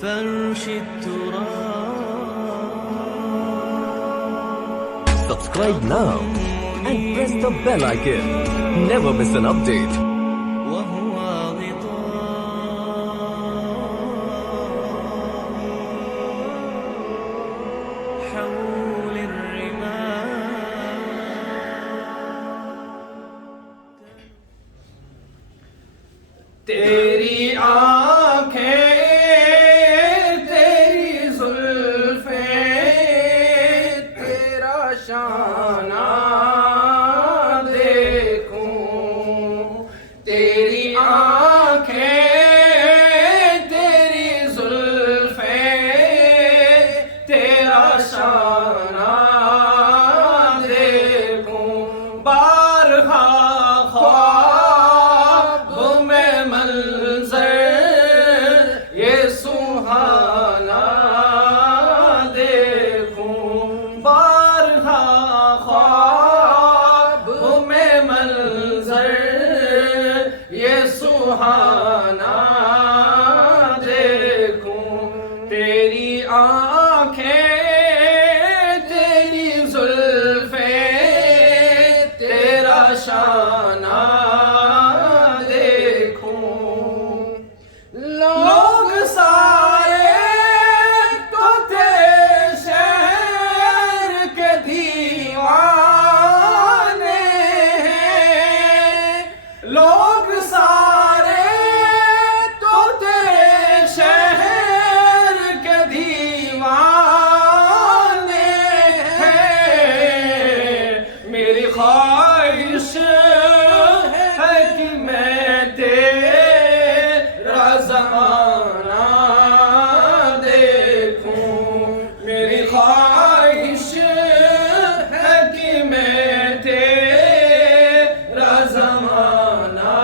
فرش التراب. Subscribe now and press the bell icon. Never miss an update. وهو غطاء حول الرمال. تیری آنکھیں تیری زلفیں تیرا شانہ دیکھوں. تیری آنکھیں تیری زلفیں تیرا شانہ دیکھوں. بارہا خواب میں منظر یہ سہانا دیکھوں. بارہا خواب میں منظر یہ سہانا دیکھوں. تیری آنکھیں تیری زلفیں تیرا شانہ دیکھوں. لوگ سارے تو تیرے شہر کے دیوانے ہیں. لوگ سارے تو تیرے شہر کے دیوانے ہیں. میری خواہش ہے کہ میں تیرا زمانہ دیکھوں. میری خواہش ہے کہ میں تیرا زمانہ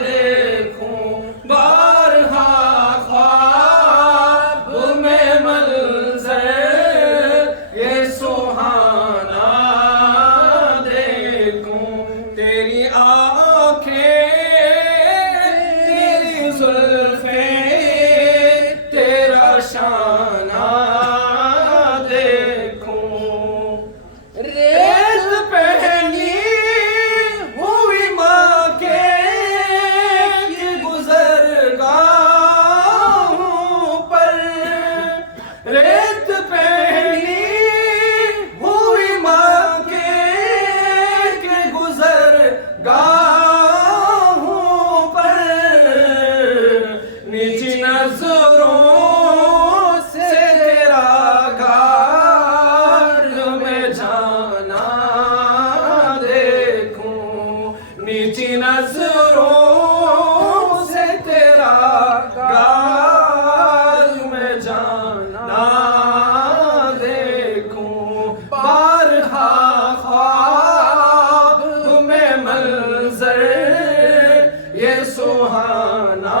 دیکھوں. بارہا خواب میں منظر یہ سہانا دیکھوں. تیری آنکھیں تیری زلفیں تیرا شانہ دیکھوں. ریت پہنی ہوئی ماں کے گزرگاہوں پر. ریت پہنی ہوئی ماں کے گزرگاہوں پر. نیچی نظروں سے تیرا گھر میں جانا دیکھوں. نیچی نظروں سے تیرا گھر میں جانا دیکھوں. بارہا خواب میں منظر یہ سہانا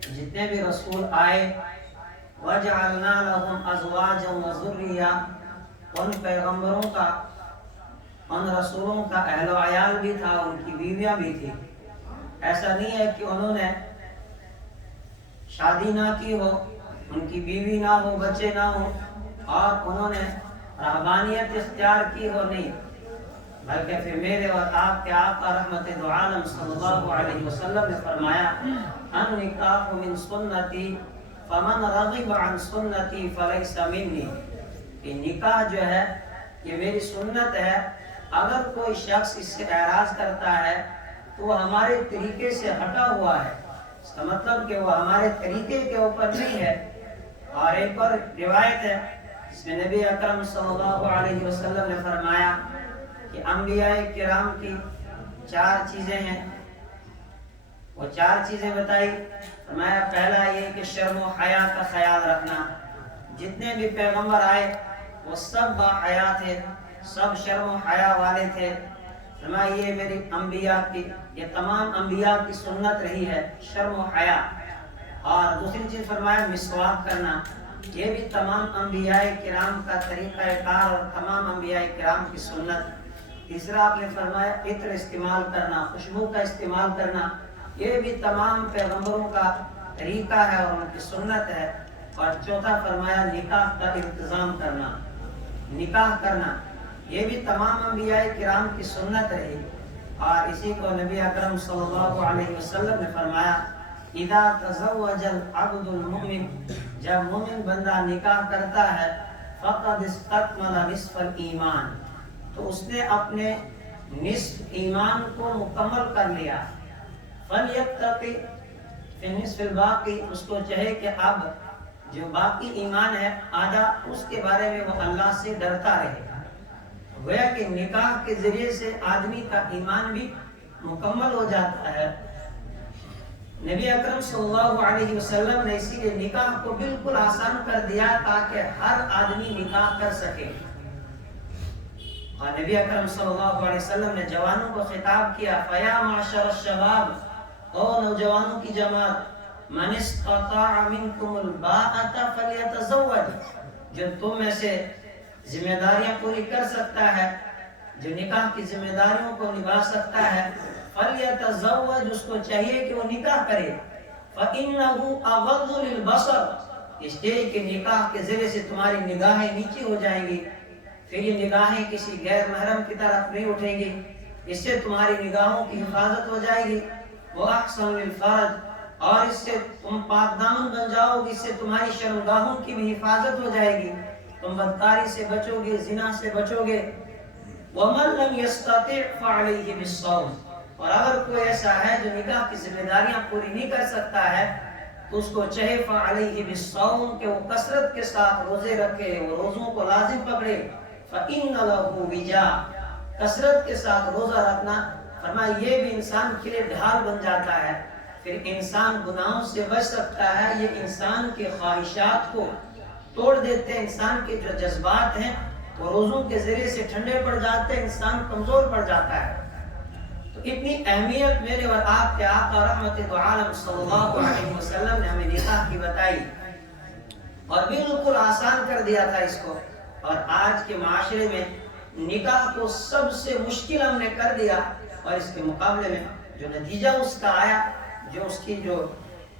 جتنے بھی رسول آئے وَجَعَلْنَا لَهُمْ أَزْوَاجًا وَذُرِّيَّةً، ان پیغمبروں کا، ان رسولوں کا اہل و عیال بھی تھا، ان کی بیویاں بھی تھی۔ ایسا نہیں ہے کہ انہوں نے شادی نہ کی ہو، ان کی بیوی نہ ہو، بچے نہ ہو، اور انہوں نے رہبانیت اختیار کی ہو، نہیں، بلکہ پھر میرے اور آپ کے آقا رحمت دو عالم صلی اللہ علیہ وسلم نے فرمایا النکاح من سنتی فمن رغب عن سنتی فلیس منی، کہ نکاح جو ہے یہ میری سنت ہے، اگر کوئی شخص اس سے اعراض کرتا ہے تو وہ ہمارے طریقے سے ہٹا ہوا ہے، اس کا مطلب کہ وہ ہمارے طریقے کے اوپر نہیں ہے۔ اور ایک اور روایت ہے جس میں نبی اکرم صلی اللہ علیہ وسلم نے فرمایا کہ انبیاء کرام کی 4 چیزیں ہیں، وہ 4 چیزیں بتائی۔ فرمایا پہلا یہ کہ شرم و حیا کا خیال رکھنا، جتنے بھی پیغمبر آئے وہ سب با حیا تھے، سب شرم و حیا والے تھے۔ فرمایا یہ میری انبیاء کی، یہ تمام انبیاء کی سنت رہی ہے، شرم و حیا۔ اور دوسری چیز فرمایا مسواک کرنا، یہ بھی تمام انبیاء کرام کا طریقہ کار اور تمام انبیاء کرام کی سنت۔ تیسرا آپ نے فرمایا عطر استعمال کرنا، خوشبو کا استعمال کرنا، یہ بھی تمام پیغمبروں کا طریقہ ہے اور ان کی سنت ہے۔ اور چوتھا فرمایا نکاح کا انتظام کرنا، نکاح کرنا، یہ بھی تمام انبیاء کرام کی سنت رہی۔ اور اسی کو نبی اکرم صلی اللہ علیہ وسلم نے فرمایا اذا تزوج العبد المؤمن، جب مومن بندہ نکاح کرتا ہے فقد استکمل نصف الایمان، تو اس نے اپنے نصف ایمان کو مکمل کر لیا۔ فلیتقی فی النصف الباقی، اس کو چاہے کہ اب جو باقی ایمان ہے آدھا، اس کے بارے میں وہ اللہ سے ڈرتا رہے۔ گویا کہ نکاح کے ذریعے سے آدمی کا ایمان بھی مکمل ہو جاتا ہے۔ نبی اکرم صلی اللہ علیہ وسلم نے اسی لیے نکاح کو بالکل آسان کر دیا تاکہ ہر آدمی نکاح کر سکے۔ اور نبی اکرم صلی اللہ علیہ وسلم نے جوانوں کو خطاب کیا فیا معشر الشباب، او نوجوانوں کی جماعت، من استطاع منکم الباءۃ فلیتزوج، جو تم میں سے ذمہ داریاں پوری کر سکتا ہے، جو نکاح کی ذمہ داریوں کو نبھا سکتا ہے، فلیتزوج، اس کو چاہیے کہ وہ نکاح کرے۔ فإنہ اغض للبصر، اس لیے کہ نکاح کے ذریعے سے تمہاری نگاہیں نیچی ہو جائیں گی، پھر یہ نگاہیں کسی غیر محرم کی طرف نہیں اٹھیں گی، اس سے تمہاری نگاہوں کی حفاظت ہو جائے گی۔ وأحسن للفرج، اور اس سے تم پاک دامن بن جاؤ گی، اس سے تمہاری شرمگاہوں کی بھی حفاظت ہو جائے گی، تم بدکاری سے بچو گے، زنا سے بچو گے۔ ومن لم يستطع فعليه بالصوم، اور اگر کوئی ایسا ہے جو نکاح کی ذمہ داریاں پوری نہیں کر سکتا ہے تو اس کو چاہے فعلیہ بالصوم، کہ وہ کثرت کے ساتھ روزے رکھے، وہ روزوں کو لازم پکڑے۔ فإن له وجاء، کثرت کے ساتھ روزہ رکھنا، فرمایا یہ بھی انسان کے لیے ڈھال بن جاتا ہے، پھر انسان گناہوں سے بچ سکتا ہے۔ یہ انسان کے خواہشات کو توڑ دیتے ہیں، انسان کے جو جذبات ہیں وہ روزوں کے ذریعے سے ٹھنڈے پڑ جاتے ہیں، انسان کمزور پڑ جاتا ہے۔ تو اتنی اہمیت میرے اور آپ کے آقا رحمت دو عالم صلی اللہ علیہ وسلم نے ہمیں نکاح کی بتائی اور بالکل آسان کر دیا تھا اس کو۔ اور آج کے معاشرے میں نکاح کو سب سے مشکل ہم نے کر دیا، اور اس کے مقابلے میں جو نتیجہ اس کا آیا، جو اس کی جو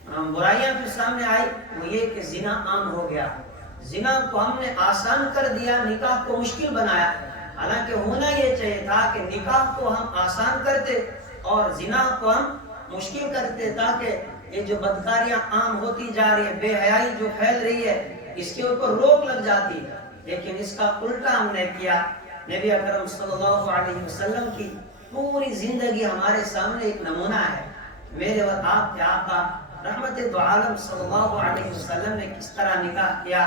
برائیاں پھر سامنے آئی، وہ یہ کہ زنا عام ہو گیا۔ زنا کو ہم نے آسان کر دیا، نکاح کو مشکل بنایا، حالانکہ ہونا یہ چاہیے تھا کہ نکاح کو ہم آسان کرتے اور زنا کو ہم مشکل کرتے، تاکہ یہ جو بدکاریاں عام ہوتی جا رہی ہیں، بے حیائی جو پھیل رہی ہے، اس کے اوپر روک لگ جاتی۔ لیکن اس کا الٹا ہم نے کیا۔ نبی اکرم صلی اللہ علیہ وسلم کی پوری زندگی ہمارے سامنے ایک نمونہ ہے۔ میرے اور آپ کے آقا رحمت دو عالم صلی اللہ علیہ وسلم نے کس طرح نکاح کیا،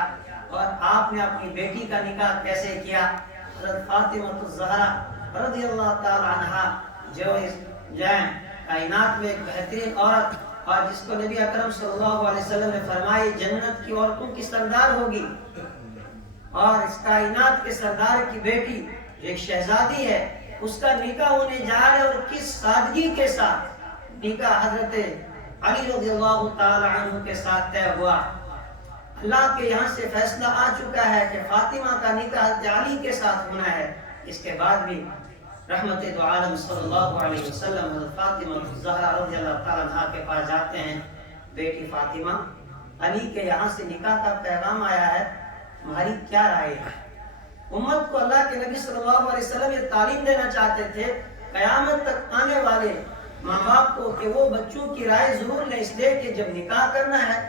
اور آپ نے اپنی بیٹی کا نکاح کیسے کیا۔ حضرت فاطمہ الزہرا رضی اللہ تعالی عنہا، جو اس کائنات میں ایک بہترین عورت، اور جس کو نبی اکرم صلی اللہ علیہ وسلم نے فرمایا جنت کی عورتوں کی سردار ہوگی، اور اس کائنات کے سردار کی بیٹی جو ایک شہزادی ہے، اس کا نکاح ہونے جا رہا ہے، اور کس سادگی کے ساتھ نکاح حضرت علی رضی اللہ تعالی عنہ کے ساتھ طے ہوا۔ اللہ کے یہاں سے فیصلہ آ چکا ہے کہ فاطمہ کا نکاح حضرت علی کے ساتھ ہونا ہے۔ اس کے بعد بھی رحمت دو عالم صلی اللہ علیہ وسلم حضرت فاطمہ الزہرا رضی اللہ تعالی عنہا کے پاس جاتے ہیں، بیٹی فاطمہ علی کے یہاں سے نکاح کا پیغام آیا ہے، تمہاری کیا رائے ہے؟ امت کو اللہ کے نبی صلی اللہ علیہ وسلم یہ تعلیم دینا چاہتے تھے قیامت تک آنے والے ماں باپ کو کہ وہ بچوں کی رائے ضرور لیں، اس لیے کہ جب نکاح کرنا ہے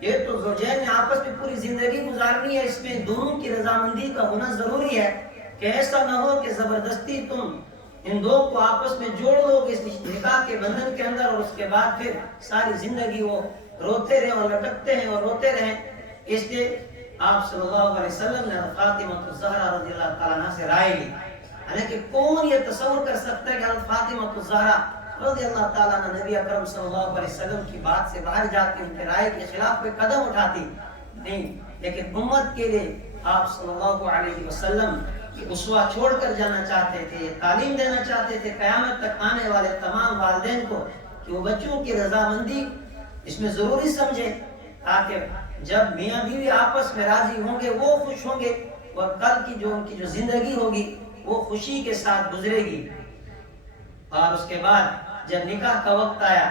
یہ تو زوجین نے آپس میں پوری زندگی گزارنی ہے، اس میں دونوں کی رضامندی کا ہونا ضروری ہے کہ ایسا نہ ہو کہ زبردستی تم ان دو کو آپس میں جوڑ دو کہ اس نکاح کے بندھن کے اندر، اور اس کے بعد پھر ساری زندگی وہ روتے رہیں اور لٹکتے ہیں اور روتے رہیں۔ اس لیے آپ صلی اللہ علیہ وسلم نے فاطمہ الزہرا رضی اللہ تعالیٰ عنہ سے رائے لی۔ حالانکہ کون یہ تصور کر سکتا ہے کہ حضرت فاطمہ الزہرا رضی اللہ تعالیٰ عنہ نبی اکرم صلی اللہ علیہ وسلم کی بات سے باہر جاتی، ان کے رائے کے خلاف کوئی قدم اٹھاتی نہیں، لیکن امت کے لیے آپ صلی اللہ علیہ وسلم کی اسوہ چھوڑ کر جانا چاہتے تھے، یہ تعلیم دینا چاہتے تھے قیامت تک آنے والے تمام والدین کو کہ وہ بچوں کی رضامندی اس میں ضروری سمجھے، تاکہ جب میاں بیوی آپس میں راضی ہوں گے وہ خوش ہوں گے، اور کل کی ان کی جو زندگی ہوگی وہ خوشی کے ساتھ گزرے گی۔ اور اس کے بعد جب نکاح کا وقت آیا،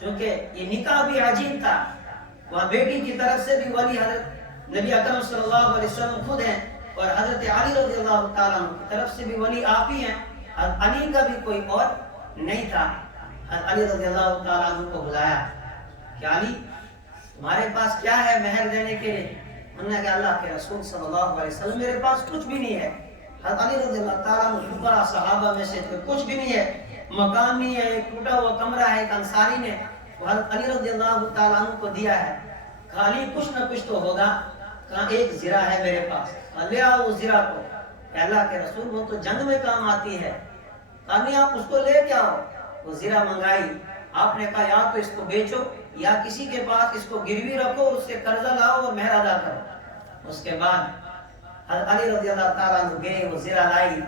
چونکہ یہ نکاح بھی عجیب تھا، وہاں بیٹی کی طرف سے بھی ولی حضرت نبی اکرم صلی اللہ علیہ وسلم خود ہیں، اور حضرت علی رضی اللہ تعالیٰ عنہ کی طرف سے بھی ولی آپ ہی ہیں، حضرت علی کا بھی کوئی اور نہیں تھا۔ حضرت علی رضی اللہ تعالیٰ عنہ کو بلایا کہ علی تمہارے پاس کیا ہے مہر دینے کے لیے؟ انہوں نے کہا اللہ کے رسول صلی اللہ علیہ وسلم میرے پاس کچھ بھی نہیں ہے۔ حضرت علی رضی اللہ تعالیٰ عنہ فقراء صحابہ میں سے تھے، کچھ بھی نہیں ہے، مکان نہیں ہے، ایک ٹوٹا ہوا کمرہ ہے، ایک انصاری نے حضرت علی رضی اللہ تعالیٰ عنہ کو دیا ہے۔ خالی کچھ نہ کچھ تو ہوگا، کہاں ایک زرہ ہے میرے پاس، لے آؤ اس زرہ کو۔ کہ اللہ کے رسول وہ تو جنگ میں کام آتی ہے، کہانی آپ اس کو لے کے آؤ۔ وہ زرہ منگائی، آپ نے کہا یا تو اس کو بیچو یا کسی کے پاس اس کو گروی رکھو اور اس سے قرضہ لاؤ اور مہر ادا کرو۔ اس کے بعد حضرت علی رضی اللہ تعالیٰ عنہ گئے، وہ زرہ لائی،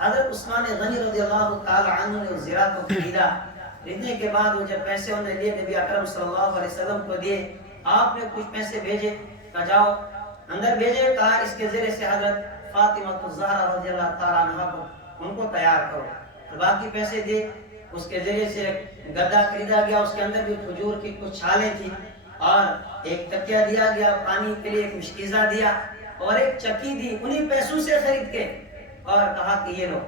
حضرت عثمان غنی رضی اللہ تعالیٰ عنہ نے اس زرہ کو خریدا۔ خریدنے کے بعد وہ جب پیسے انہوں نے لیے نبی اکرم صلی اللہ علیہ وسلم کو دیے، آپ نے کچھ پیسے بھیجے، کہا جاؤ اندر بھیجے، کہا اس کے ذریعے سے حضرت فاطمہ الزہرا رضی اللہ تعالیٰ عنہ کو ان کو تیار کرو، اور باقی پیسے دے۔ اس کے ذریعے سے گدا خریدا گیا، اس کے اندر بھی کھجور کی کچھ چھالیں تھی، اور ایک تکیہ دیا گیا پانی کے لیے، ایک مشکیزہ دیا، اور ایک چکی دی، انہی پیسوں سے خرید کے، اور کہا کہ یہ لو۔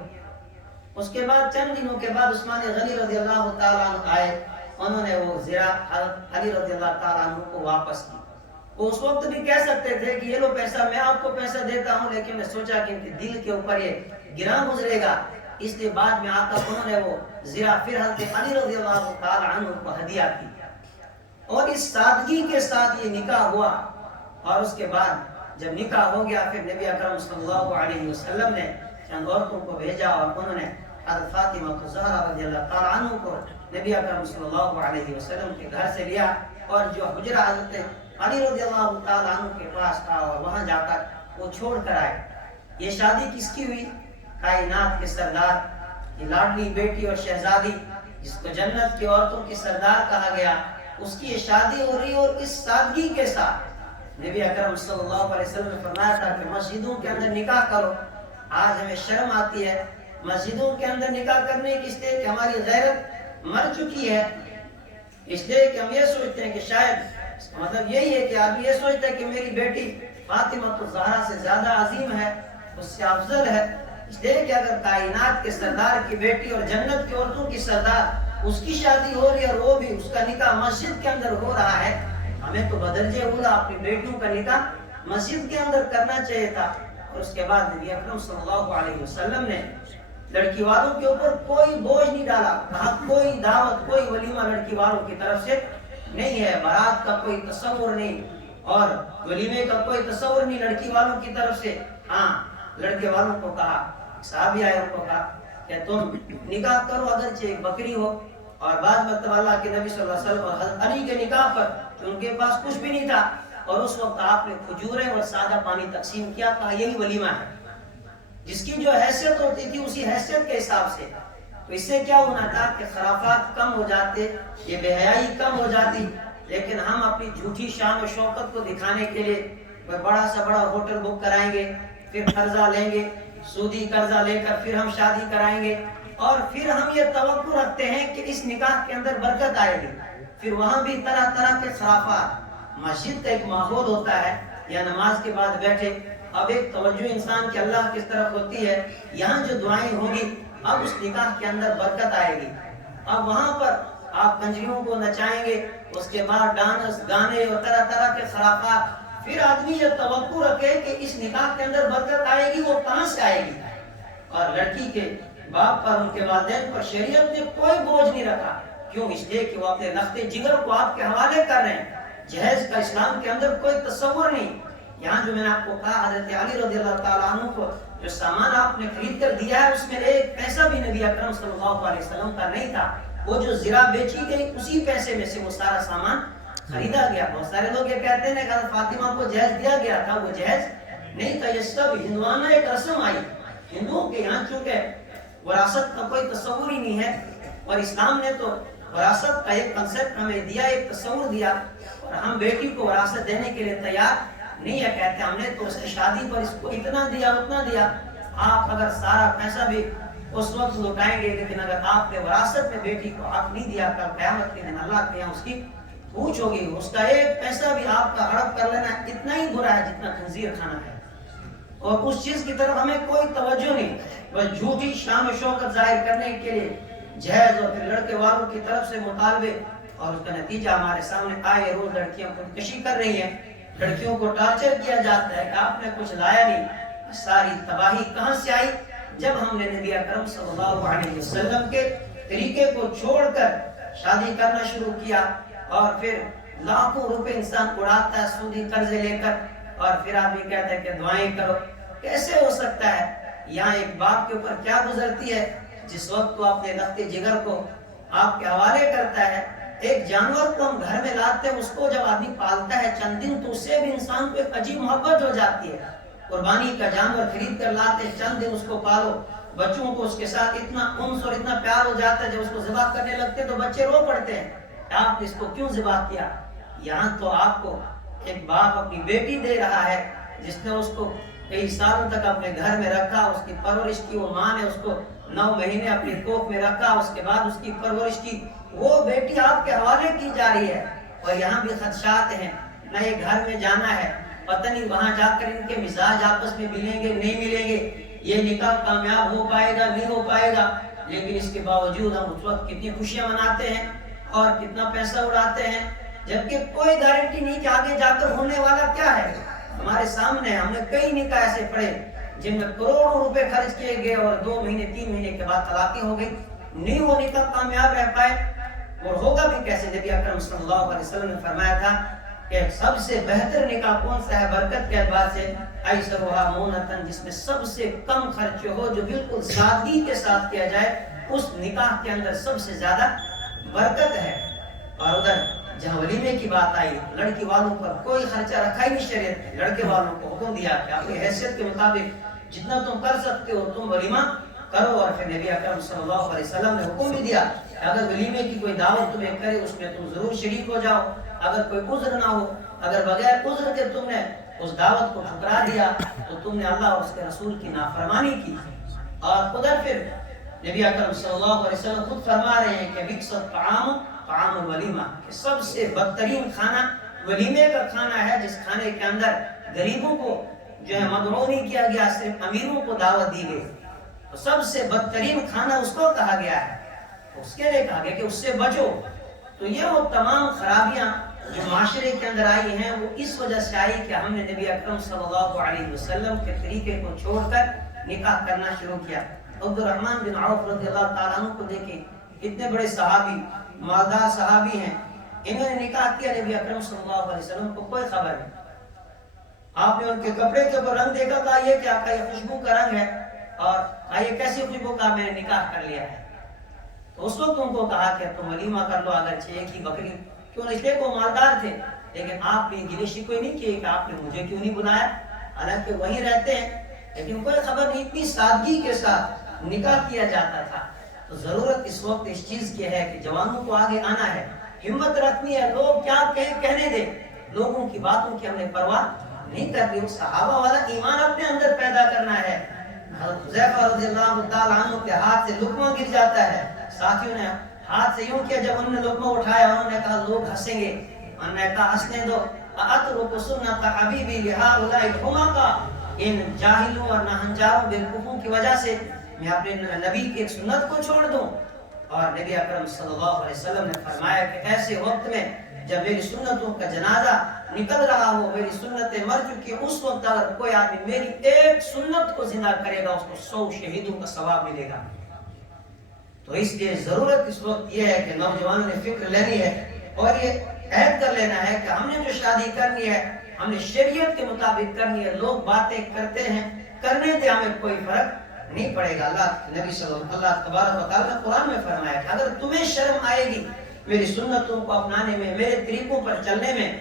اس کے بعد چند دنوں کے بعد عثمان غنی رضی اللہ تعالیٰ عنہ آئے، انہوں نے وہ زرہ حضرت علی رضی اللہ تعالیٰ عنہ کو واپس کی۔ وہ اس وقت بھی کہہ سکتے تھے کہ یہ لو پیسہ، میں آپ کو پیسہ دیتا ہوں، لیکن میں سوچا کہ ان کے دل کے اوپر یہ گراں گزرے گا، اس لیے بعد میں آ کر انہوں نے وہ زرہ پھر حضرت علی رضی اللہ تعالیٰ عنہ کو ہدیہ کی، اور اس سادگی کے ساتھ یہ نکاح ہوا۔ اور اس کے بعد جب نکاح ہو گیا، پھر نبی اکرم صلی اللہ علیہ وسلم نے چند عورتوں کو بھیجا، اور انہوں نے حضرت فاطمہ الزہرا رضی اللہ تعالیٰ عنہ کو نبی اکرم صلی اللہ علیہ وسلم کے گھر سے لیا، اور جو حجرہ حضرت علی رضی اللہ تعالیٰ عنہ کے پاس تھا، اور وہاں جا کر وہ چھوڑ کر آئے۔ یہ شادی کس کی ہوئی؟ کائنات کے سردار کی لاڈلی بیٹی اور شہزادی، جس کو جنت کی عورتوں کی سردار کہا گیا، اس کی یہ شادی ہو رہی، اور اس سادگی کے ساتھ نبی اکرم صلی اللہ علیہ وسلم نے فرمایا تھا کہ مسجدوں کے اندر نکاح کرو۔ آج ہمیں شرم آتی ہے مسجدوں کے اندر نکاح کرنے کی، اس لیے کہ ہماری غیرت مر چکی ہے، اس لیے کہ ہم یہ سوچتے ہیں کہ شاید مطلب یہی ہے کہ آدمی یہ سوچتا ہے کہ میری بیٹی فاطمہ الزہرا سے زیادہ عظیم ہے، اس سے افضل ہے۔ اس لیے کہ اگر کائنات کے سردار کی بیٹی اور جنت کی عورتوں کی سردار، اس کی شادی ہو رہی ہے، اور وہ بھی اس کا نکاح مسجد کے اندر ہو رہا ہے، ہمیں تو بدرجہ اولا اپنی بیٹیوں کا نکاح مسجد کے اندر کرنا چاہیے تھا۔ اور اس کے بعد نبی اکرم صلی اللہ علیہ وسلم نے لڑکی والوں کے اوپر کوئی بوجھ نہیں ڈالا، کہا کوئی دعوت، کوئی ولیمہ لڑکی والوں کی طرف سے نہیں ہے، بارات کا کوئی تصور نہیں، اور ولیمے کا کوئی تصور نہیں لڑکی والوں کی طرف سے۔ ہاں، لڑکے والوں کو کہا، صحابی آئے، ان کو کہا کہ تم نکاح کرو، اگرچہ ایک بکری ہو۔ اور بعض مرتبہ اللہ کے نبی صلی اللہ علیہ وسلم اور حضرت علی کے نکاح پر، کہ ان کے پاس کچھ بھی نہیں تھا، اور اس وقت آپ نے کھجوریں اور سادہ پانی تقسیم کیا، کہا یہی ولیمہ ہے۔ جس کی جو حیثیت ہوتی تھی اسی حیثیت کے حساب سے، تو اس سے کیا ہونا تھا کہ خرافات کم ہو جاتے، یہ بے حیائی کم ہو جاتی، لیکن ہم اپنی جھوٹی شان و شوکت کو دکھانے کے لیے کوئی بڑا سا بڑا ہوٹل بک کرائیں گے، پھر قرضہ لیں گے، سودی قرضہ لے کر پھر ہم شادی کرائیں گے، اور پھر ہم یہ توقع رکھتے ہیں کہ اس نکاح کے اندر برکت آئے گی، پھر وہاں بھی طرح طرح کے خرافات۔ مسجد کا ایک ماحول ہوتا ہے، یا نماز کے بعد بیٹھے، اب ایک توجہ انسان کی اللہ کی طرف ہوتی ہے، یہاں جو دعائیں ہوں گی اب اس نکاح کے اندر برکت آئے گی، اب وہاں پر آپ کنجریوں کو نچائیں گے، اس کے بعد ڈانس گانے اور طرح طرح کے خرافات، پھر آدمی یہ توقع رکھے کہ اس نکاح کے اندر برکت آئے گی، وہ کہاں سے آئے گی؟ اور لڑکی کے باپ پر، ان کے والدین پر شریعت نے کوئی بوجھ نہیں رکھا، کیوں؟ اس لیے کہ وہ اپنے لخت جگر کو آپ کے حوالے کر رہے ہیں، جہیز کا اسلام کے اندر کوئی تصور نہیں۔ یہاں جو میں نے آپ کو کہا، حضرت علی رضی اللہ تعالیٰ عنہ کو جو سامان آپ نے خرید کر دیا ہے، اس میں ایک پیسہ بھی نبی اکرم صلی اللہ علیہ وسلم کا نہیں تھا، وہ جو زرہ بیچی گئی اسی پیسے میں سے وہ سارا سامان خریدا گیا۔ بہت سارے لوگ یہ کہتے ہیں کہ حضرت فاطمہ کو جہیز دیا گیا تھا، وہ جہیز نہیں تھا، یہ سب ہندوانہ ایک رسم آئی۔ ہندوؤں کے یہاں چونکہ وراثت کا کوئی تصور ہی نہیں ہے، اور اسلام نے تو وراثت کا ایک کنسپٹ ہمیں دیا، ایک تصور دیا، اور ہم بیٹی کو وراثت دینے کے لیے تیار نہیں ہے، کہتے ہم نے تو اس کی شادی پر اس کو اتنا دیا اتنا دیا۔ آپ اگر سارا پیسہ بھی اس وقت لوٹائیں گے، لیکن اگر آپ نے وراثت میں بیٹی کو حق نہیں دیا، کل قیامت کے دن اللہ کے یہاں اس کی پوچھ ہوگی، اس کا ایک پیسہ بھی آپ کا ہڑپ کر لینا اتنا ہی برا ہے جتنا خنزیر کھانا ہے، اور اس چیز کی طرف ہمیں کوئی توجہ نہیں، بس جھوٹی شان و شوکت ظاہر کرنے کے لیے جہیز اور پھر لڑکے والوں کی طرف سے مطالبے، اور اس کا نتیجہ ہمارے سامنے آئے روز لڑکیاں خودکشی کر رہی ہیں، لڑکیوں کو ٹارچر کیا جاتا ہے کہ آپ نے کچھ لایا نہیں۔ ساری تباہی کہاں سے آئی؟ جب ہم نے نبی اکرم صلی اللہ علیہ وسلم کے طریقے کو چھوڑ کر شادی کرنا شروع کیا، اور پھر لاکھوں روپے انسان اڑاتا ہے سودی قرضے لے کر، اور پھر آدمی کہتا ہے کہ دعائیں کرو۔ کیسے ہو سکتا ہے؟ یہاں ایک باپ کے اوپر کیا گزرتی ہے جس وقت وہ اپنے لخت جگر کو آپ کے حوالے کرتا ہے۔ ایک جانور کو ہم گھر میں لاتے ہیں، اس کو جب آدمی پالتا ہے چند دن، تو اس سے بھی انسان کو ایک عجیب محبت ہو جاتی ہے۔ قربانی کا جانور خرید کر لاتے ہیں، چند دن اس کو پالو، بچوں کو اس کے ساتھ اتنا انس اور اتنا پیار ہو جاتا ہے، جب اس کو ذبح کرنے لگتے ہیں تو بچے رو پڑتے ہیں، آپ نے اس کو کیوں ذبح کیا؟ یہاں تو آپ کو ایک باپ اپنی بیٹی دے رہا ہے، جس نے اس کو کئی سالوں تک اپنے گھر میں رکھا، اس کی پرورش کی، وہ ماں نے اس کو 9 مہینے اپنی کوکھ میں رکھا، اس کے بعد اس کی پرورش کی، وہ بیٹی آپ کے حوالے کی جا رہی ہے، اور یہاں بھی خدشات ہیں، نہ یہ گھر میں جانا ہے، پتہ نہیں وہاں جا کر ان کے مزاج آپس میں ملیں گے نہیں ملیں گے، یہ نکاح کامیاب ہو پائے گا نہیں ہو پائے گا، لیکن اس کے باوجود ہم اس وقت کتنی خوشیاں مناتے ہیں اور کتنا پیسہ اڑاتے ہیں، جبکہ کوئی گارنٹی نہیں کہ آگے جا کر ہونے والا کیا ہے۔ ہمارے سامنے ہم نے کئی نکاح ایسے پڑے جن میں کروڑوں روپے خرچ کیے گئے، اور 2 مہینے 3 مہینے کے بعد طلاقیں ہو گئی، نہیں وہ نکاح کامیاب رہ پائے، اور ہوگا بھی کیسے؟ نبی اکرم صلی اللہ علیہ وسلم نے فرمایا تھا کہ سب سے بہتر نکاح کون سا ہے برکت کے اعتبار سے؟ ایسرھا مونتن، جس میں سب سے کم خرچ ہو، جو بالکل سادگی کے ساتھ کیا جائے، اس نکاح کے اندر سب سے زیادہ برکت ہے۔ اور ادھر جہاں ولیمے کی بات آئی، لڑکی والوں پر کوئی خرچہ رکھا ہی نہیں شریعت نے، لڑکے والوں کو حکم دیا کہ اپنی حیثیت کے مطابق جتنا تم کر سکتے ہو تم ولیمہ کرو، اور پھر نبی اکرم صلی اللہ علیہ وسلم نے حکم بھی دیا کہ اگر ولیمے کی کوئی دعوت تمہیں کرے اس میں تم ضرور شریک ہو جاؤ، اگر کوئی عذر نہ ہو، اگر بغیر عذر کے تم نے اس دعوت کو ٹھکرا دیا تو تم نے اللہ اور اس کے رسول کی نافرمانی کی۔ اور ادھر پھر نبی اکرم صلی اللہ علیہ وسلم خود فرما رہے ہیں کہ بکثرت طعام الولیمہ، کہ سب سے بدترین کھانا ولیمے کا کھانا ہے، جس کھانے کے اندر غریبوں کو جو ہے مدعو نہیں کیا گیا، صرف امیروں کو دعوت دی گئی، تو سب سے بدترین کھانا اس کو کہا گیا ہے، اس کے لیے کہا گیا کہ اس سے بچو۔ تو یہ وہ تمام خرابیاں جو معاشرے کے اندر آئی ہیں، وہ اس وجہ سے آئی کہ ہم نے نبی اکرم صلی اللہ علیہ وسلم کے طریقے کو چھوڑ کر نکاح کرنا شروع کیا۔ عبد الرحمن بن عوف رضی اللہ تعالیٰ عنہ کو دیکھیں، اتنے بڑے صحابی، مالدار صحابی ہیں، انہوں نے نکاح کیا، نبی اکرم صلی اللہ علیہ وسلم کو کوئی خبر نہیں۔ آپ نے ان کے کپڑے کے اوپر رنگ دیکھا، کہا یہ کیا؟ کہا یہ خوشبو کا رنگ ہے، اور کہا یہ کیسی خوشبو؟ کہا میں نے نکاح کر لیا ہے۔ تو اس وقت ان کو کہا کہ تم ولیمہ کر لو، اگر ایک ہی بکری کیوں، اس لیے وہ مالدار تھے، لیکن آپ نے گلے شکوے نہیں کیے کہ آپ نے مجھے کیوں نہیں بلایا، حالانکہ وہیں رہتے ہیں، لیکن کوئی خبر نہیں، اتنی سادگی کے ساتھ نکاح کیا جاتا تھا۔ تو تو ضرورت اس وقت اس چیز کی ہے کہ جوانوں کو آگے آنا ہے، ہمت رکھنی ہے، لوگ کیا کہنے دیں، لوگوں کی باتوں کی ہم نے پرواہ نہیں کرنی، اس صحابہ والا ایمان اپنے اندر پیدا کرنا ہے۔ حضرت حذیفہ رضی اللہ تعالیٰ عنہ کے ہاتھ سے لقمہ گر جاتا ہے، ساتھیوں نے ہاتھ سے یوں کیا، جب انہوں نے لقمہ اٹھایا انہوں نے کہا لوگ ہنسیں گے، انہوں نے کہا ہنسنے دو، اَأَتْرُكُ سُنَّةَ حَبِيبِي لِهَٰؤُلَاءِ الْحُمَقَاءِ، ان جاہلوں اور ناہنجاروں بیوقوفوں کی وجہ سے میں اپنے نبی کی ایک سنت کو چھوڑ دوں؟ اور نبی اکرم صلی اللہ علیہ وسلم نے فرمایا کہ ایسے وقت میں جب میری سنتوں کا جنازہ نکل رہا ہو، میری سنتیں مر چکی، اس وقت اگر کوئی آدمی میری ایک سنت کو زندہ کرے گا اس کو 100 شہیدوں کا ثواب ملے گا۔ تو اس لیے ضرورت اس وقت یہ ہے کہ نوجوانوں نے فکر لینی ہے اور یہ عہد کر لینا ہے کہ ہم نے جو شادی کرنی ہے ہم نے شریعت کے مطابق کرنی ہے۔ لوگ باتیں کرتے ہیں، کرنے سے ہمیں کوئی فرق نہیں پڑے گا۔ اللہ نبی صلی اللہ تبارک و تعالیٰ نے قرآن میں فرمایا کہ اگر تمہیں شرم آئے گی میری سنتوں کو اپنانے میں، میرے طریقوں پر چلنے میں،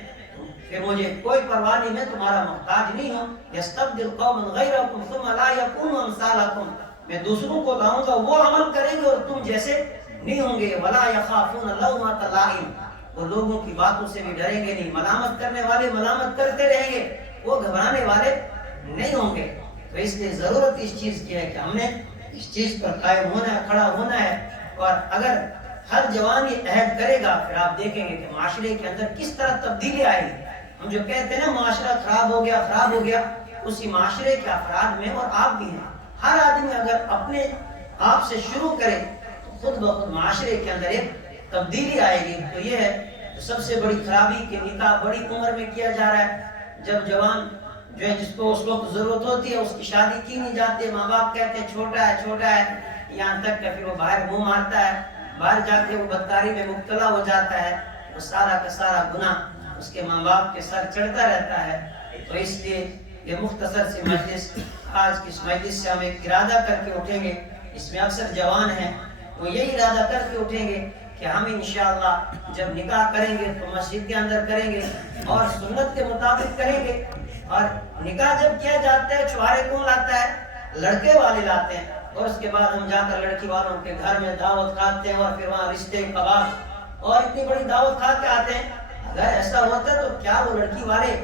پھر مجھے کوئی پرواہ نہیں، میں تمہارا محتاج نہیں ہوں۔ یستبدل قوما غیرکم ثم لا یکونوا امثالکم، میں دوسروں کو لاؤں گا وہ عمل کریں گے اور تم جیسے نہیں ہوں گے۔ ولا یخافون لومۃ لائم، وہ لوگوں کی باتوں سے بھی ڈریں گے نہیں، ملامت کرنے والے ملامت کرتے رہیں گے، وہ گھبرانے والے نہیں ہوں گے۔ تو اس لیے ضرورت اس چیز کی ہے کہ ہم نے اس چیز پر قائم ہونا ہے، کھڑا ہونا ہے، اور اگر ہر جوان یہ عہد کرے گا پھر آپ دیکھیں گے کہ معاشرے کے اندر کس طرح تبدیلی آئے گی۔ ہم جو کہتے ہیں نا معاشرہ خراب ہو گیا، اسی معاشرے کے افراد میں اور آپ بھی ہیں۔ ہر آدمی اگر اپنے آپ سے شروع کرے تو خود بخود معاشرے کے اندر ایک تبدیلی آئے گی۔ تو یہ ہے سب سے بڑی خرابی کہ نکاح بڑی عمر میں کیا جا رہا ہے، جب جوان جو ہے جس کو اس وقت ضرورت ہوتی ہے اس کی شادی کی نہیں جاتی، ماں باپ کہتے ہیں چھوٹا ہے، یہاں تک کہ پھر وہ باہر منہ مارتا ہے، باہر جا کے وہ بدکاری میں مبتلا ہو جاتا ہے، وہ سارا کا سارا گناہ اس کے ماں باپ کے سر چڑھتا رہتا ہے۔ تو اس لیے یہ مختصر سی مجلس، آج کی اس مجلس سے ہم ایک ارادہ کر کے اٹھیں گے، اس میں اکثر جوان ہیں وہ یہی ارادہ کر کے اٹھیں گے کہ ہم انشاءاللہ جب نکاح کریں گے تو مسجد کے اندر کریں گے اور سنت کے مطابق کریں گے۔ اور نکاح جب کیا جاتا ہے چھوارے کون لاتا ہے؟ لڑکے والے لاتے ہیں، اور اس کے بعد ہم جا کر لڑکی والوں کے گھر میں دعوت کھاتے ہیں اور پھر وہاں رشتے کباب اور اتنی بڑی دعوت کھا کے آتے ہیں۔ اگر ایسا ہوتا تو کیا وہ لڑکی والے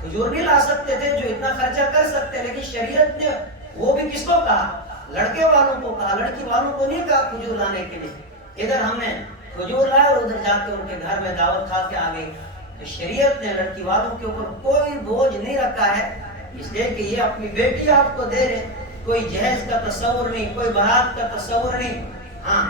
کھجور نہیں لا سکتے تھے جو اتنا خرچہ کر سکتے؟ لیکن شریعت نے وہ بھی کس کو کہا؟ لڑکے والوں کو کہا، لڑکی والوں کو نہیں کہا کھجور لانے کے لیے۔ ادھر ہم نے کھجور لائے اور ادھر جا کے ان کے گھر میں دعوت کھا کے آ گئے۔ شریعت نے لڑکی والوں کے اوپر کوئی بوجھ نہیں رکھا ہے، اس لیے کہ یہ اپنی بیٹی آپ کو دے رہے، کوئی جہیز کا تصور نہیں، کوئی بارات کا تصور نہیں۔ ہاں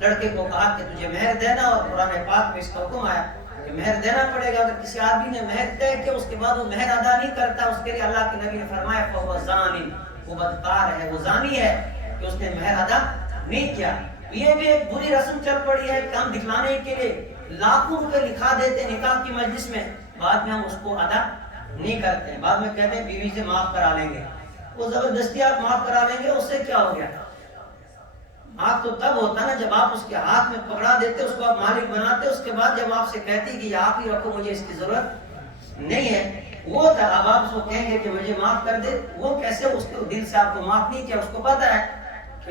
لڑکے کو کہا کہ تجھے مہر دینا، اور قرآن پاک میں اس کا حکم آیا کہ مہر دینا پڑے گا۔ اگر کسی آدمی نے مہر طے کیا اس کے بعد وہ مہر ادا نہیں کرتا، اس کے لیے اللہ کے نبی نے فرمایا فَهُوَ زَانٍ، وہ بدکار ہے، وہ زانی ہے کہ اس نے مہر ادا نہیں کیا۔ یہ بھی ایک بری رسم چل پڑی ہے کہ ہم دکھلانے کے لیے لاکھوں روپے لکھا دیتے ہیں نکاح کی مجلس میں، بعد میں ہم اس کو ادا نہیں کرتے ہیں، بعد میں کہتے ہیں بیوی سے معاف کرا لیں گے۔ وہ زبردستی آپ معاف کرا لیں گے، اس سے کیا ہو گیا؟ معاف تو تب ہوتا نا جب آپ اس کے ہاتھ میں پکڑا دیتے، اس کو آپ مالک بناتے، اس کے بعد جب آپ سے کہتی کہ آپ ہی رکھو مجھے اس کی ضرورت نہیں ہے، وہ تھا۔ اب آپ اس کو کہیں گے کہ مجھے معاف کر دے، وہ کیسے؟ اس کے دل سے آپ کو معاف نہیں کیا، اس کو پتا ہے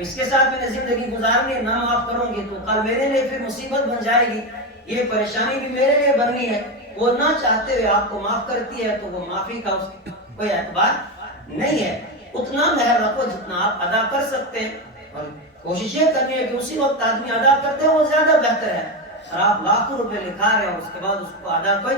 اس کے ساتھ میں نے زندگی گزارنی، نہ معاف کروں گی تو کل میرے لیے پھر مصیبت بن جائے گی، یہ پریشانی بھی میرے لیے بننی ہے۔ وہ نہ چاہتے ہوئے آپ کو معاف کرتی ہے تو وہ معافی کا اس کوئی اعتبار نہیں ہے۔ اتنا مہر رکھو جتنا آپ ادا کر سکتے ہیں، اور کوششیں کرنی ہے کہ اسی وقت آدمی ادا کرتے ہیں وہ زیادہ بہتر ہے۔ اور آپ لاکھوں روپے لکھا رہے ہیں اور اس کے بعد اس کو ادا کوئی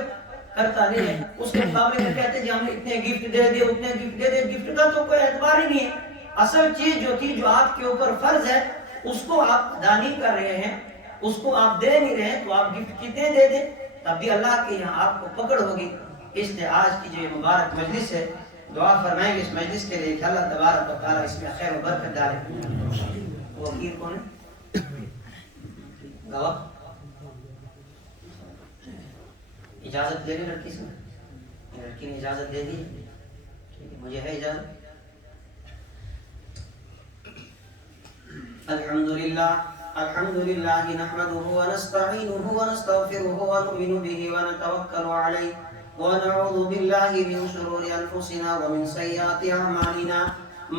کرتا نہیں ہے، اس کے مقابلے میں کہتے ہیں جی ہم نے اتنے گفٹ دے دیے، اتنے گفٹ دے دیے، گفٹ کا تو کوئی اعتبار ہی نہیں ہے۔ اصل چیز جو تھی، جو آپ کے اوپر فرض ہے، اس کو آپ ادا نہیں کر رہے ہیں، اس کو آپ دے نہیں رہے ہیں، تو آپ گفٹ کتنے دے دیں تب بھی اللہ کے یہاں آپ کو پکڑ ہوگی۔ اس لیے آج کی جو یہ مبارک مجلس ہے، دعا فرمائیں گے اس مجلس کے لیے کہ اللہ تبارک و تعالیٰ اس میں خیر و برکت ڈالے۔ وکیل کون ہے؟ گواہ اجازت لے لی لڑکی سے؟ لڑکی نے اجازت دے دی، مجھے ہے اجازت؟ الحمد لله نحمده ونستعينه ونستغفره ونؤمن به ونتوكل عليه ونعوذ بالله من شرور أنفسنا ومن سيئات أعمالنا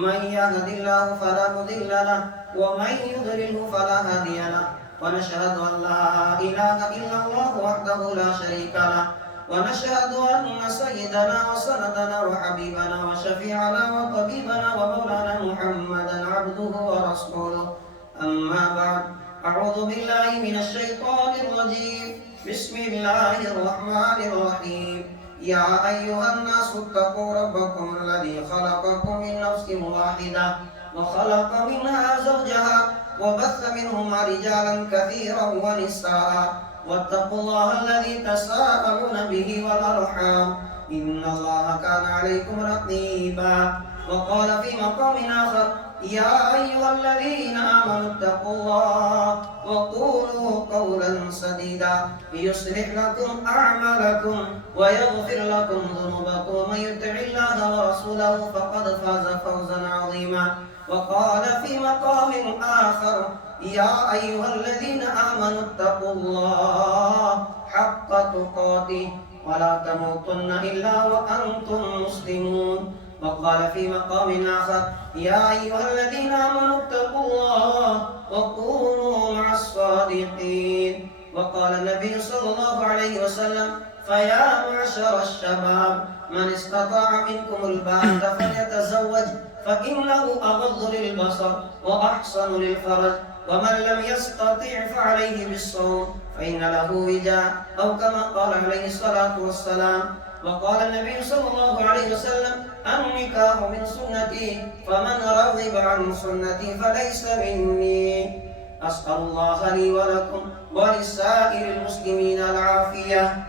من يهد الله فلا مضل له ومن يضلله فلا هادي له ونشهد أن لا إله إلا الله وحده لا شريك له ونشهد أن سيدنا وسندنا وحبيبنا وشفيعنا وطبيبنا ومولانا محمدا عبده ورسوله أما بعد أعوذ بالله من الشيطان الرجيم بسم الله الرحمن الرحيم يا أيها الناس اتقوا ربكم الذي خلقكم من نفس واحدة وخلق منها زوجها وبث منهما رجالا كثيرا ونساء واتقوا الله الذي تساءلون به والأرحام إن الله كان عليكم رقيبا وقال في مقام آخر يا أيها الذين آمنوا اتقوا الله وقولوا قولا سديدا يصلح لكم أعمالكم ويغفر لكم ذنوبكم ومن يطع الله ورسوله فقد فاز فوزا عظيما وقال في مقام آخر يا أيها الذين آمنوا اتقوا الله حق تقاته ولا تموتن إلا وأنتم مسلمون وقال في مقام آخر يا أيها الذين آمنوا اتقوا الله وكونوا مع الصادقين وقال النبي صلى الله عليه وسلم فيا معشر الشباب من استطاع منكم الباءة فليتزوج فإنه أغض للبصر وأحصن للفرج ومن لم يستطع فعليه بالصوم فإن له وجاء أو كما قال عليه الصلاة والسلام وقال النبي صلى الله عليه وسلم النكاح من سنتي فمن رغب عن سنتي فليس مني أسأل الله لي ولكم ولسائر المسلمين العافية.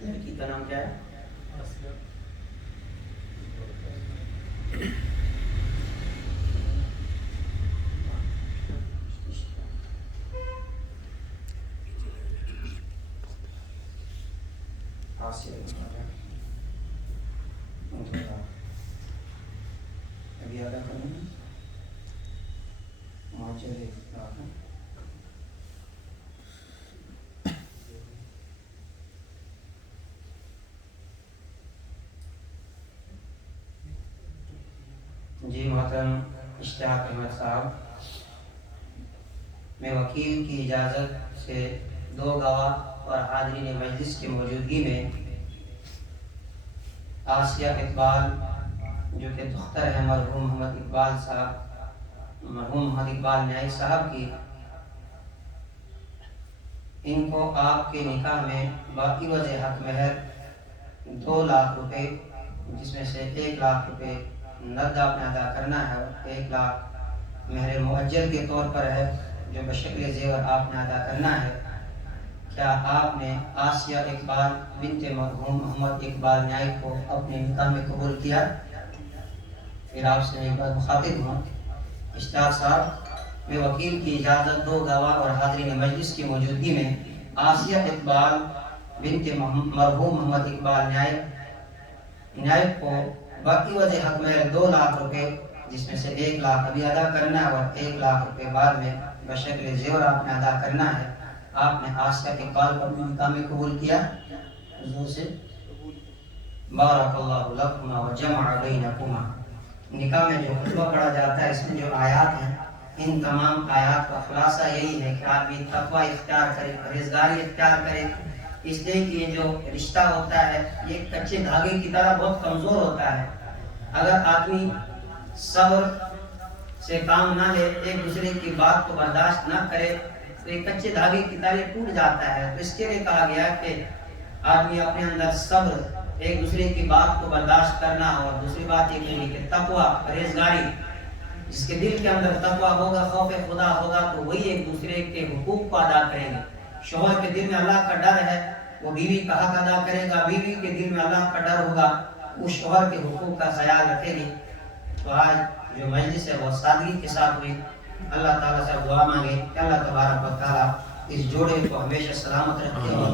لڑکی کا نام کیا ہے؟ ابھی ادا کروں جی محترم اشتیاق احمد صاحب، میں وکیل کی اجازت سے دو گواہ اور حاضرین مجلس کی موجودگی میں آسیہ اقبال جو کہ دختر ہے مرحوم محمد اقبال نیائی صاحب کی، ان کو آپ کے نکاح میں باقی وجہ حق مہر 2 لاکھ روپے، جس میں سے 1 لاکھ روپے نقد آپ نے ادا کرنا ہے اور 1 لاکھ مہر مؤجل کے طور پر ہے جو بشکل زیور آپ نے ادا کرنا ہے، کیا آپ نے آسیہ اقبال بنت مرحوم محمد اقبال نیائی کو اپنے نکاح میں قبول کیا؟ پھر آپ سے ایک بار مخاطب ہوں، اشتیاق صاحب، میں وکیل کی اجازت 2 گواہ اور حاضرین مجلس کی موجودگی میں آسیہ اقبال بنت مرحوم محمد اقبال نیائی کو باقی وجہ حق میں 2 لاکھ روپے، جس میں سے 1 لاکھ ابھی ادا کرنا ہے اور 1 لاکھ روپے بعد میں بشکل زیور آپ نے ادا کرنا ہے، آپ نے آسیہ اقبال کو اپنے نکاح میں قبول کیا؟ حضور سے بارک اللہ لکما وجمع بینکما۔ نکاح میں جو خطبہ پڑھا جاتا ہے، اس میں جو آیات ہیں، ان تمام آیات کا خلاصہ یہی ہے کہ آدمی تقوی اختیار کرے، پرہیزگاری اختیار کرے، اس لیے کہ یہ جو رشتہ ہوتا ہے یہ کچے دھاگے کی طرح بہت کمزور ہوتا ہے۔ اگر آدمی صبر سے کام نہ لے، ایک دوسرے کی بات کو برداشت نہ کرے تو ایک کچے دھاگے کی طرح ٹوٹ جاتا ہے۔ تو اس کے لیے کہا گیا کہ آدمی اپنے اندر صبر، ایک دوسرے کی بات کو برداشت کرنا، اور دوسری بات یہ کہنی کہ تقوی، پرہیزگاری، جس کے دل کے اندر تقوی ہوگا، خوف خدا ہوگا، تو وہی ایک دوسرے کے حقوق کو ادا کریں گے۔ شوہر کے دل میں اللہ کا ڈر ہے، وہ بیوی کا حق ادا کرے گا، بیوی کے دل میں اللہ کا ڈر ہوگا، وہ شوہر کے حقوق کا خیال رکھے گی۔ تو آج جو مجلس ہے وہ سادگی کے ساتھ ہوئی۔ اللہ تعالیٰ سے دعا مانگے کہ اللہ تبارک و تعالیٰ اس جوڑے کو ہمیشہ سلامت رکھے اور